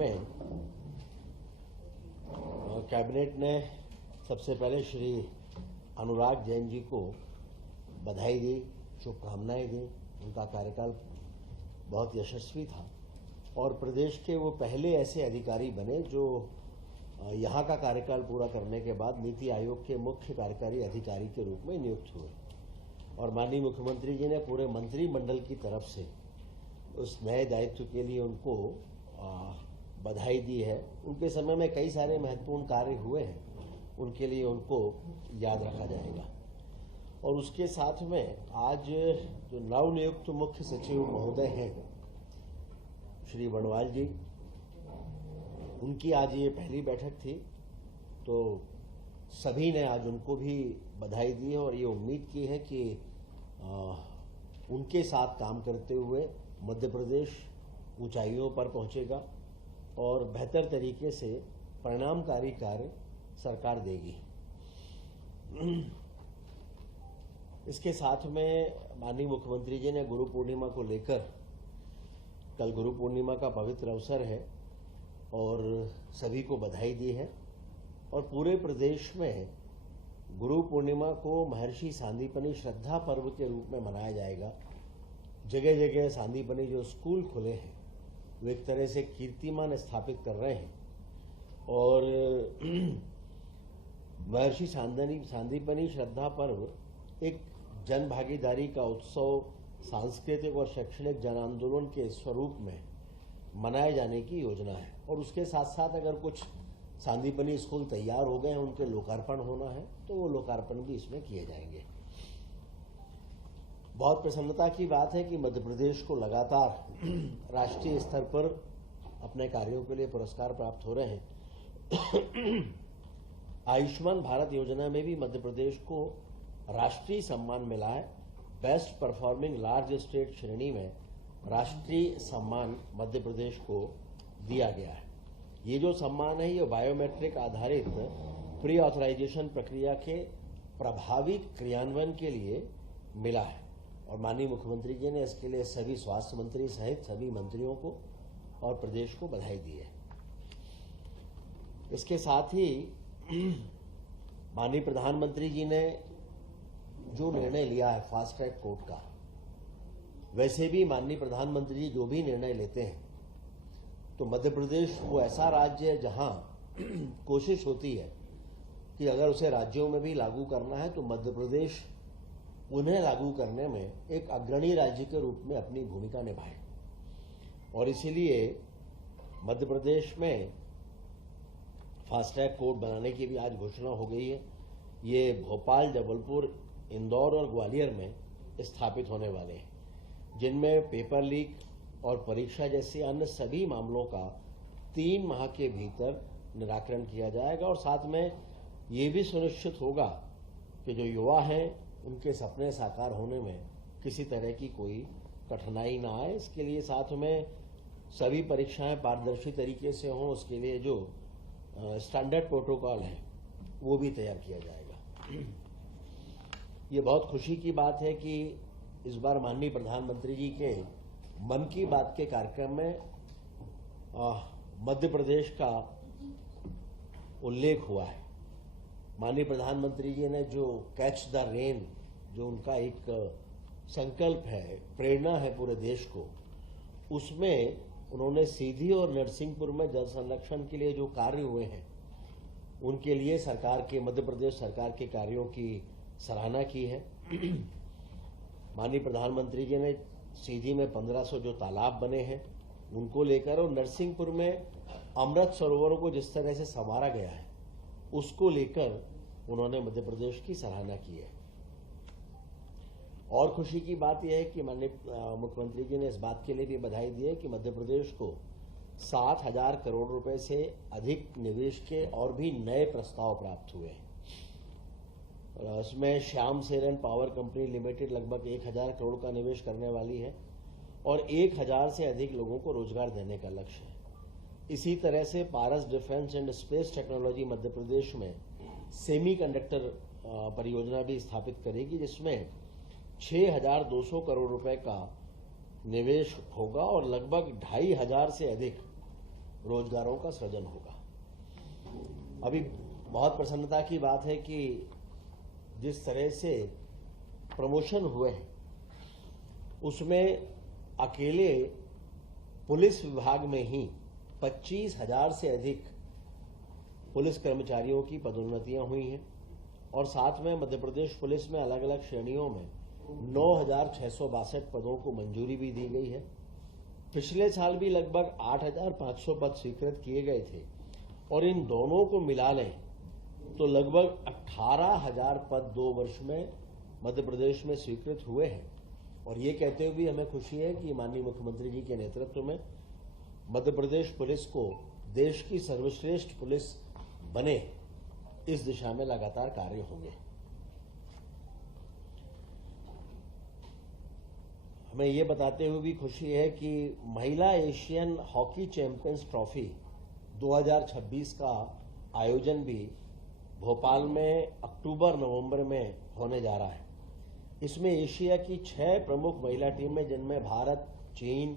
में कैबिनेट ने सबसे पहले श्री अनुराग जैन जी को बधाई दी, शुभकामनाएं दी। उनका कार्यकाल बहुत यशस्वी था और प्रदेश के वो पहले ऐसे अधिकारी बने जो यहाँ का कार्यकाल पूरा करने के बाद नीति आयोग के मुख्य कार्यकारी अधिकारी के रूप में नियुक्त हुए। और माननीय मुख्यमंत्री जी ने पूरे मंत्रिमंडल की तरफ से उस नए दायित्व के लिए उनको बधाई दी है। उनके समय में कई सारे महत्वपूर्ण कार्य हुए हैं, उनके लिए उनको याद रखा जाएगा। और उसके साथ में आज जो नवनियुक्त मुख्य सचिव महोदय हैं श्री बड़वाल जी, उनकी आज ये पहली बैठक थी, तो सभी ने आज उनको भी बधाई दी है और ये उम्मीद की है कि उनके साथ काम करते हुए मध्य प्रदेश ऊंचाइयों पर पहुंचेगा और बेहतर तरीके से परिणामकारी कार्य सरकार देगी। इसके साथ में माननीय मुख्यमंत्री जी ने गुरु पूर्णिमा को लेकर, कल गुरु पूर्णिमा का पवित्र अवसर है और सभी को बधाई दी है। और पूरे प्रदेश में गुरु पूर्णिमा को महर्षि सांदीपनि श्रद्धा पर्व के रूप में मनाया जाएगा। जगह जगह सांदीपनि जो स्कूल खुले हैं वो एक तरह से कीर्तिमान स्थापित कर रहे हैं और महर्षि सांदीपनि श्रद्धा पर्व एक जन भागीदारी का उत्सव, सांस्कृतिक और शैक्षणिक जन आंदोलन के स्वरूप में मनाए जाने की योजना है। और उसके साथ साथ अगर कुछ सांदीपनि स्कूल तैयार हो गए हैं, उनके लोकार्पण होना है, तो वो लोकार्पण भी इसमें किए जाएंगे। बहुत प्रसन्नता की बात है कि मध्य प्रदेश को लगातार राष्ट्रीय स्तर पर अपने कार्यों के लिए पुरस्कार प्राप्त हो रहे हैं। आयुष्मान भारत योजना में भी मध्य प्रदेश को राष्ट्रीय सम्मान मिला है। बेस्ट परफॉर्मिंग लार्ज स्टेट श्रेणी में राष्ट्रीय सम्मान मध्य प्रदेश को दिया गया है। ये जो सम्मान है ये बायोमेट्रिक आधारित प्री ऑथराइजेशन प्रक्रिया के प्रभावी क्रियान्वयन के लिए मिला है और माननीय मुख्यमंत्री जी ने इसके लिए सभी स्वास्थ्य मंत्री सहित सभी मंत्रियों को और प्रदेश को बधाई दी है। इसके साथ ही माननीय प्रधानमंत्री जी ने जो निर्णय लिया है फास्ट ट्रैक कोर्ट का, वैसे भी माननीय प्रधानमंत्री जी जो भी निर्णय लेते हैं तो मध्य प्रदेश वो ऐसा राज्य है जहां कोशिश होती है कि अगर उसे राज्यों में भी लागू करना है तो मध्य प्रदेश उन्हें लागू करने में एक अग्रणी राज्य के रूप में अपनी भूमिका निभाए। और इसीलिए मध्य प्रदेश में फास्ट ट्रैक कोर्ट बनाने की भी आज घोषणा हो गई है। ये भोपाल, जबलपुर, इंदौर और ग्वालियर में स्थापित होने वाले हैं, जिनमें पेपर लीक और परीक्षा जैसे अन्य सभी मामलों का 3 माह के भीतर निराकरण किया जाएगा। और साथ में ये भी सुनिश्चित होगा कि जो युवा हैं उनके सपने साकार होने में किसी तरह की कोई कठिनाई ना आए। इसके लिए साथ में सभी परीक्षाएं पारदर्शी तरीके से हों, उसके लिए जो स्टैंडर्ड प्रोटोकॉल है वो भी तैयार किया जाएगा। ये बहुत खुशी की बात है कि इस बार माननीय प्रधानमंत्री जी के मन की बात के कार्यक्रम में मध्य प्रदेश का उल्लेख हुआ है। माननीय प्रधानमंत्री जी ने जो कैच द रेन, जो उनका एक संकल्प है, प्रेरणा है पूरे देश को, उसमें उन्होंने सीधी और नरसिंहपुर में जल संरक्षण के लिए जो कार्य हुए हैं उनके लिए सरकार के, मध्य प्रदेश सरकार के कार्यों की सराहना की है। माननीय प्रधानमंत्री जी ने सीधी में 1500 जो तालाब बने हैं उनको लेकर और नरसिंहपुर में अमृत सरोवरों को जिस तरह से संवारा गया है उसको लेकर उन्होंने मध्य प्रदेश की सराहना की है। और खुशी की बात यह है कि माननीय मुख्यमंत्री जी ने इस बात के लिए भी बधाई दी है कि मध्य प्रदेश को 7,000 करोड़ रुपए से अधिक निवेश के और भी नए प्रस्ताव प्राप्त हुए हैं। इसमें श्याम सेरन पावर कंपनी लिमिटेड लगभग 1,000 करोड़ का निवेश करने वाली है और 1,000 से अधिक लोगों को रोजगार देने का लक्ष्य है। इसी तरह से पारस defence and space technology Madhya Pradesh में सेमीकंडक्टर परियोजना भी स्थापित करेगी, जिसमें 6,200 करोड़ रुपए का निवेश होगा और लगभग 2,500 से अधिक रोजगारों का सृजन होगा। अभी बहुत प्रसन्नता की बात है कि जिस तरह से प्रमोशन हुए हैं उसमें अकेले पुलिस विभाग में ही 25,000 से अधिक पुलिस कर्मचारियों की पदोन्नतियां हुई हैं और साथ में मध्य प्रदेश पुलिस में अलग अलग श्रेणियों में 9,662 पदों को मंजूरी भी दी गई है। पिछले साल भी लगभग 8,500 पद स्वीकृत किए गए थे और इन दोनों को मिला लें तो लगभग 18,000 पद 2 वर्ष में मध्य प्रदेश में स्वीकृत हुए हैं। और ये कहते हुए भी हमें खुशी है कि माननीय मुख्यमंत्री जी के नेतृत्व में मध्य प्रदेश पुलिस को देश की सर्वश्रेष्ठ पुलिस बने, इस दिशा में लगातार कार्य होंगे। हमें ये बताते हुए भी खुशी है कि महिला एशियन हॉकी चैंपियंस ट्रॉफी 2026 का आयोजन भी भोपाल में अक्टूबर-नवंबर में होने जा रहा है। इसमें एशिया की 6 प्रमुख महिला टीमें, जिनमें भारत, चीन,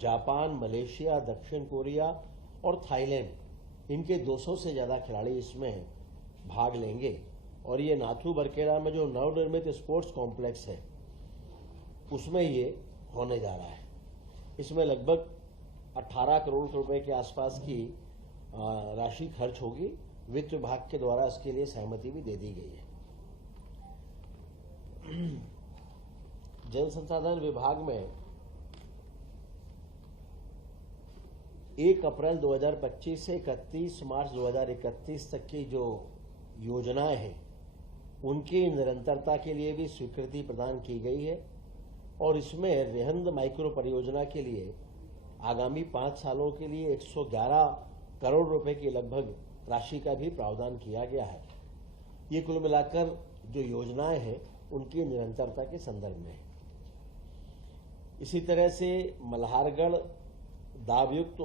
जापान, मलेशिया, दक्षिण कोरिया और थाईलैंड, इनके 200 से ज्यादा खिलाड़ी इसमें भाग लेंगे। और ये नाथू बरकेड़ा में जो नवनिर्मित स्पोर्ट्स कॉम्प्लेक्स है उसमें ये होने जा रहा है। इसमें लगभग 18 करोड़ रुपए के आसपास की राशि खर्च होगी। वित्त विभाग के द्वारा इसके लिए सहमति भी दे दी गई है। जल संसाधन विभाग में 1 अप्रैल 2025 से 31 मार्च 2031 तक की जो योजनाएं हैं उनकी निरंतरता के लिए भी स्वीकृति प्रदान की गई है और इसमें रेहंद माइक्रो परियोजना के लिए आगामी 5 सालों के लिए 111 करोड़ रुपए की लगभग राशि का भी प्रावधान किया गया है। ये कुल मिलाकर जो योजनाएं हैं उनकी निरंतरता के संदर्भ में है। इसी तरह से मल्हारगढ़ दाबयुक्त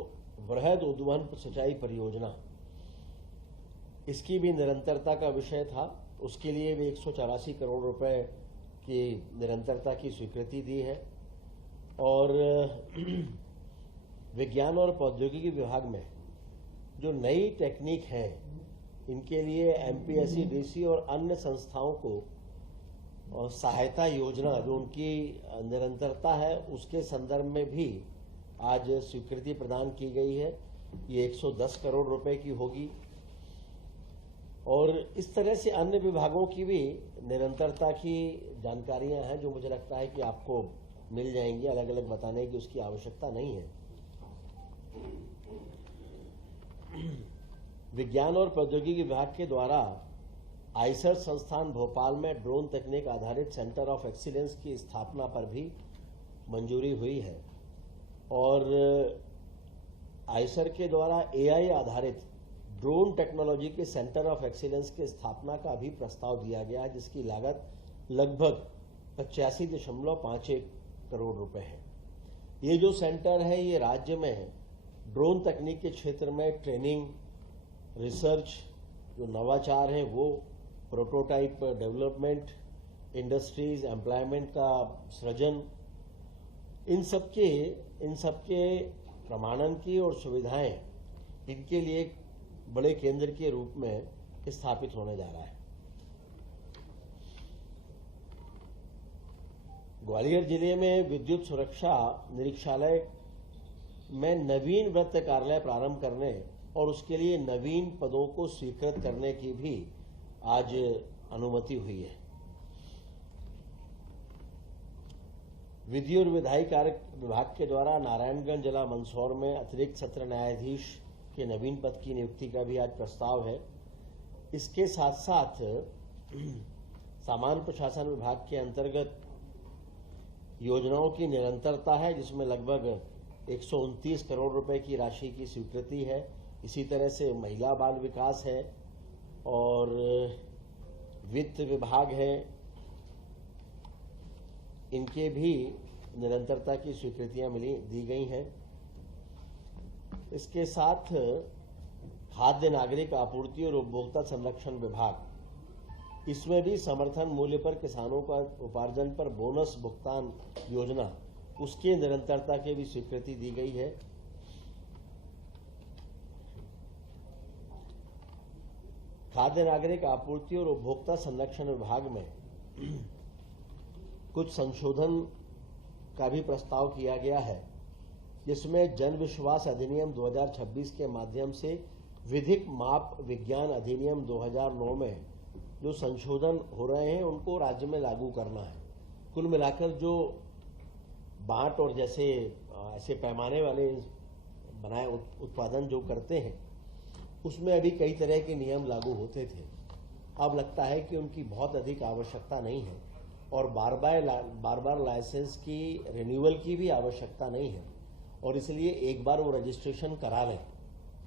वृहद उद्वहन सिंचाई परियोजना, इसकी भी निरंतरता का विषय था। उसके लिए भी 184 करोड़ रुपए की निरंतरता की स्वीकृति दी है। और विज्ञान और प्रौद्योगिकी विभाग में जो नई टेक्निक है इनके लिए एमपीएससी और अन्य संस्थाओं को और सहायता योजना जो उनकी निरंतरता है उसके संदर्भ में भी आज स्वीकृति प्रदान की गई है। ये 110 करोड़ रुपए की होगी। और इस तरह से अन्य विभागों की भी निरंतरता की जानकारियां हैं जो मुझे लगता है कि आपको मिल जाएंगी। अलग अलग बताने की उसकी आवश्यकता नहीं है। विज्ञान और प्रौद्योगिकी विभाग के द्वारा आईसर संस्थान भोपाल में ड्रोन तकनीक आधारित सेंटर ऑफ एक्सीलेंस की स्थापना पर भी मंजूरी हुई है और आईसर के द्वारा एआई आधारित ड्रोन टेक्नोलॉजी के सेंटर ऑफ एक्सीलेंस की स्थापना का भी प्रस्ताव दिया गया है, जिसकी लागत लगभग 85.51 करोड़ रुपए है। ये जो सेंटर है ये राज्य में ड्रोन तकनीक के क्षेत्र में ट्रेनिंग, रिसर्च, जो नवाचार है वो, प्रोटोटाइप डेवलपमेंट, इंडस्ट्रीज, एम्प्लॉयमेंट का सृजन, इन सबके प्रमाणन की और सुविधाएं इनके लिए एक बड़े केंद्र के रूप में स्थापित होने जा रहा है। ग्वालियर जिले में विद्युत सुरक्षा निरीक्षालय में नवीन वृत्त कार्यालय प्रारंभ करने और उसके लिए नवीन पदों को स्वीकृत करने की भी आज अनुमति हुई है। विधि और विधायी कार्य विभाग के द्वारा नारायणगंज जिला मंदसौर में अतिरिक्त सत्र न्यायाधीश के नवीन पद की नियुक्ति का भी आज प्रस्ताव है। इसके साथ साथ सामान्य प्रशासन विभाग के अंतर्गत योजनाओं की निरंतरता है, जिसमें लगभग 129 करोड़ रुपए की राशि की स्वीकृति है। इसी तरह से महिला बाल विकास है और वित्त विभाग है, इनके भी निरंतरता की स्वीकृतियां दी गई हैं। इसके साथ खाद्य नागरिक आपूर्ति और उपभोक्ता संरक्षण विभाग, इसमें भी समर्थन मूल्य पर किसानों का उपार्जन पर बोनस भुगतान योजना, उसके निरंतरता की भी स्वीकृति दी गई है। खाद्य नागरिक आपूर्ति और उपभोक्ता संरक्षण विभाग में कुछ संशोधन का भी प्रस्ताव किया गया है, जिसमें जन विश्वास अधिनियम 2026 के माध्यम से विधिक माप विज्ञान अधिनियम 2009 में जो संशोधन हो रहे हैं उनको राज्य में लागू करना है। कुल मिलाकर जो बांट और जैसे ऐसे पैमाने वाले बनाए उत्पादन जो करते हैं उसमें अभी कई तरह के नियम लागू होते थे। अब लगता है कि उनकी बहुत अधिक आवश्यकता नहीं है और बार बार लाइसेंस की रिन्यूअल की भी आवश्यकता नहीं है, और इसलिए एक बार वो रजिस्ट्रेशन करा लें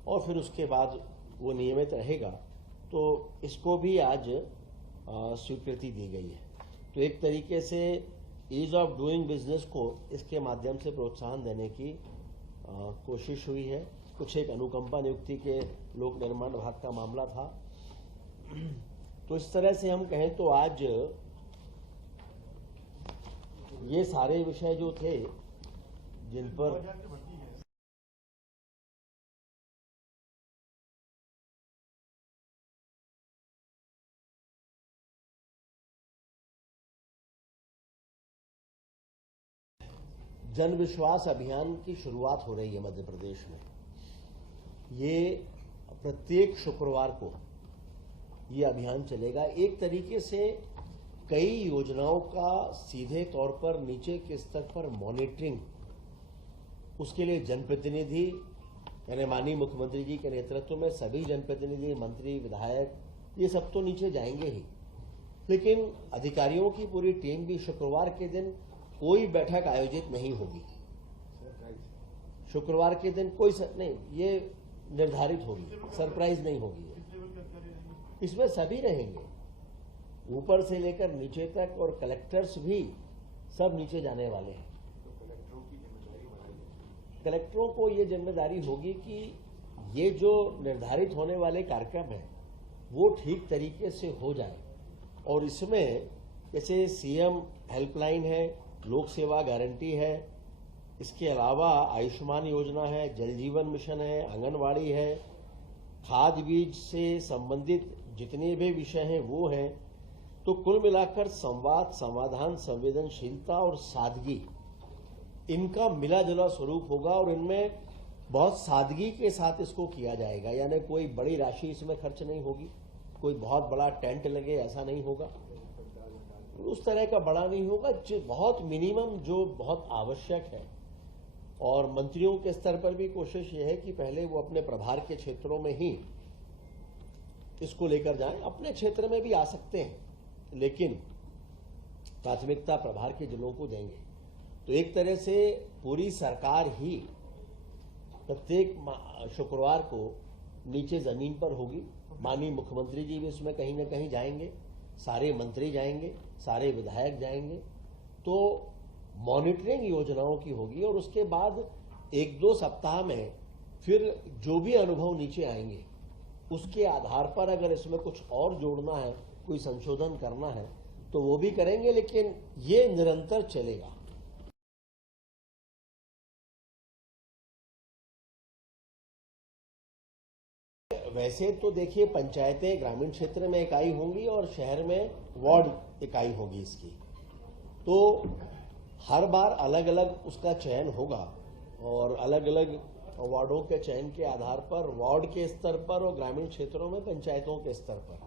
और फिर उसके बाद वो नियमित रहेगा। तो इसको भी आज स्वीकृति दी गई है। तो एक तरीके से ईज ऑफ डूइंग बिजनेस को इसके माध्यम से प्रोत्साहन देने की कोशिश हुई है। कुछ एक अनुकंपा नियुक्ति के लोक निर्माण विभाग का मामला था। तो इस तरह से हम कहें तो आज ये सारे विषय जो थे जिन पर जन विश्वास अभियान की शुरुआत हो रही है मध्य प्रदेश में। ये प्रत्येक शुक्रवार को ये अभियान चलेगा। एक तरीके से कई योजनाओं का सीधे तौर पर नीचे के स्तर पर मॉनिटरिंग, उसके लिए जनप्रतिनिधि यानी माननीय मुख्यमंत्री जी के नेतृत्व में सभी जनप्रतिनिधि, मंत्री, विधायक ये सब तो नीचे जाएंगे ही, लेकिन अधिकारियों की पूरी टीम भी शुक्रवार के दिन कोई बैठक आयोजित नहीं होगी। शुक्रवार के दिन कोई नहीं, ये निर्धारित होगी, सरप्राइज नहीं होगी। इसमें सभी रहेंगे, ऊपर से लेकर नीचे तक, और कलेक्टर्स भी सब नीचे जाने वाले हैं। कलेक्टरों को ये जिम्मेदारी होगी कि ये जो निर्धारित होने वाले कार्यक्रम हैं वो ठीक तरीके से हो जाए, और इसमें जैसे सीएम हेल्पलाइन है, लोक सेवा गारंटी है, इसके अलावा आयुष्मान योजना है, जल जीवन मिशन है, आंगनवाड़ी है, खाद बीज से संबंधित जितने भी विषय हैं वो हैं। तो कुल मिलाकर संवाद, समाधान, संवेदनशीलता और सादगी, इनका मिला जुला स्वरूप होगा, और इनमें बहुत सादगी के साथ इसको किया जाएगा। यानी कोई बड़ी राशि इसमें खर्च नहीं होगी, कोई बहुत बड़ा टेंट लगे ऐसा नहीं होगा, उस तरह का बड़ा नहीं होगा, जो बहुत मिनिमम, जो बहुत आवश्यक है। और मंत्रियों के स्तर पर भी कोशिश ये है कि पहले वो अपने प्रभार के क्षेत्रों में ही इसको लेकर जाएं। अपने क्षेत्र में भी आ सकते हैं, लेकिन प्राथमिकता प्रभार के जिलों को देंगे। तो एक तरह से पूरी सरकार ही प्रत्येक शुक्रवार को नीचे जमीन पर होगी। माननीय मुख्यमंत्री जी भी इसमें कहीं न कहीं जाएंगे, सारे मंत्री जाएंगे, सारे विधायक जाएंगे। तो मॉनिटरिंग योजनाओं की होगी, और उसके बाद 1-2 सप्ताह में फिर जो भी अनुभव नीचे आएंगे उसके आधार पर अगर इसमें कुछ और जोड़ना है, कोई संशोधन करना है तो वो भी करेंगे, लेकिन ये निरंतर चलेगा। वैसे तो देखिए, पंचायतें ग्रामीण क्षेत्र में इकाई होंगी और शहर में वार्ड इकाई होगी इसकी। तो हर बार अलग अलग उसका चयन होगा, और अलग अलग वार्डों के चयन के आधार पर वार्ड के स्तर पर और ग्रामीण क्षेत्रों में पंचायतों के स्तर पर